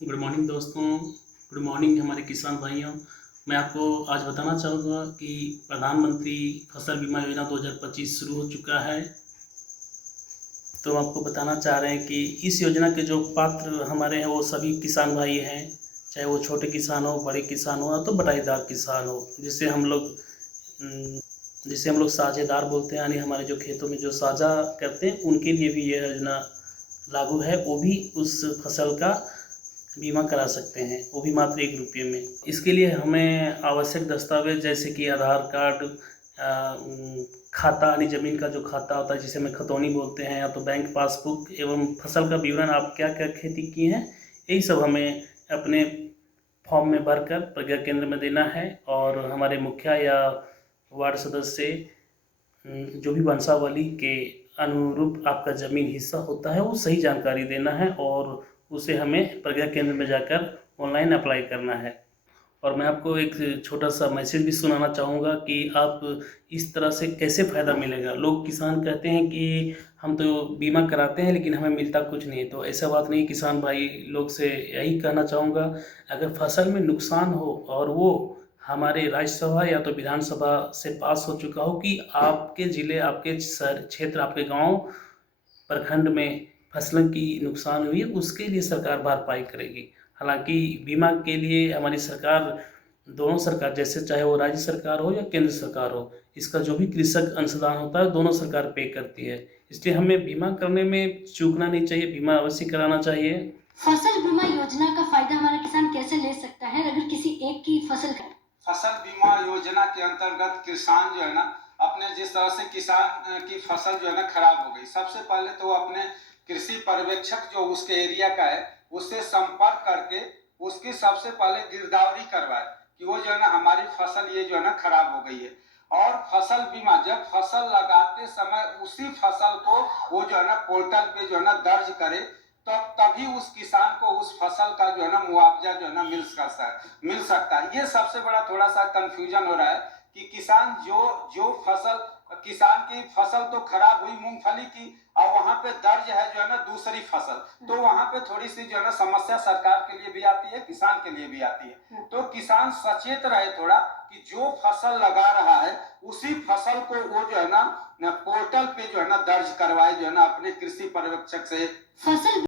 Good morning दोस्तों। Good morning हमारे किसान भाइयों। मैं आपको आज बताना चाहूँगा कि प्रधानमंत्री फसल बीमा योजना 2025 शुरू हो चुका है। तो हम आपको बताना चाह रहे हैं कि इस योजना के जो पात्र हमारे हैं वो सभी किसान भाई हैं, चाहे वो छोटे किसान हो, बड़े किसान हो या तो बटाईदार किसान हो, जिसे हम लोग साझेदार बोलते हैं, यानी हमारे जो खेतों में जो साझा करते हैं उनके लिए भी यह योजना लागू है। वो भी उस फसल का बीमा करा सकते हैं, वो भी मात्र 1 रुपये में। इसके लिए हमें आवश्यक दस्तावेज़ जैसे कि आधार कार्ड, खाता यानी ज़मीन का जो खाता होता है जिसे हम खतौनी बोलते हैं, या तो बैंक पासबुक एवं फसल का विवरण, आप क्या-क्या खेती की हैं, यही सब हमें अपने फॉर्म में भरकर प्रज्ञा केंद्र में देना है। और हमारे मुखिया या वार्ड सदस्य जो भी वंशावली के अनुरूप आपका ज़मीन हिस्सा होता है वो सही जानकारी देना है, और उसे हमें प्रज्ञा केंद्र में जाकर ऑनलाइन अप्लाई करना है। और मैं आपको एक छोटा सा मैसेज भी सुनाना चाहूँगा कि आप इस तरह से कैसे फ़ायदा मिलेगा। लोग किसान कहते हैं कि हम तो बीमा कराते हैं लेकिन हमें मिलता कुछ नहीं है, तो ऐसा बात नहीं। किसान भाई लोग से यही कहना चाहूँगा, अगर फसल में नुकसान हो और वो हमारे राज्यसभा या तो विधानसभा से पास हो चुका हो कि आपके ज़िले, आपके शहर क्षेत्र, आपके गाँव प्रखंड में फसलों की नुकसान हुई है, उसके लिए सरकार भरपाई करेगी। हालाँकि बीमा के लिए हमारी सरकार, दोनों सरकार, जैसे चाहे वो राज्य सरकार हो या केंद्र सरकार हो, इसका जो भी कृषक अंशदान होता है दोनों सरकार पे करती है। इसलिए हमें बीमा करने में चूकना नहीं चाहिए, बीमा अवश्य कराना चाहिए। फसल बीमा योजना का फायदा हमारा किसान कैसे ले सकता है अगर किसी एक की फसल फसल बीमा योजना के अंतर्गत किसान जो है ना, अपने जिस तरह से किसान की फसल जो है ना खराब हो गई, सबसे पहले तो वो अपने कृषि पर्यवेक्षक जो उसके एरिया का है उससे संपर्क करके उसकी सबसे पहले गिरदावरी करवाए कि वो जो है ना हमारी फसल ये जो है ना खराब हो गई है। और फसल बीमा जब फसल लगाते समय उसी फसल को वो जो है ना पोर्टल पे जो है ना दर्ज करे, तब तभी उस किसान को उस फसल का जो है ना मुआवजा जो है ना मिल सकता है। ये सबसे बड़ा थोड़ा सा कंफ्यूजन हो रहा है कि किसान जो फसल किसान की फसल तो खराब हुई मूंगफली की, और वहां पे दर्ज है जो है ना दूसरी फसल, तो वहां पे थोड़ी सी जो है ना समस्या सरकार के लिए भी आती है, किसान के लिए भी आती है। तो किसान सचेत रहे थोड़ा कि जो फसल लगा रहा है उसी फसल को वो जो है ना पोर्टल पे जो है ना दर्ज करवाए, जो है ना अपने कृषि पर्यवेक्षक से। फसल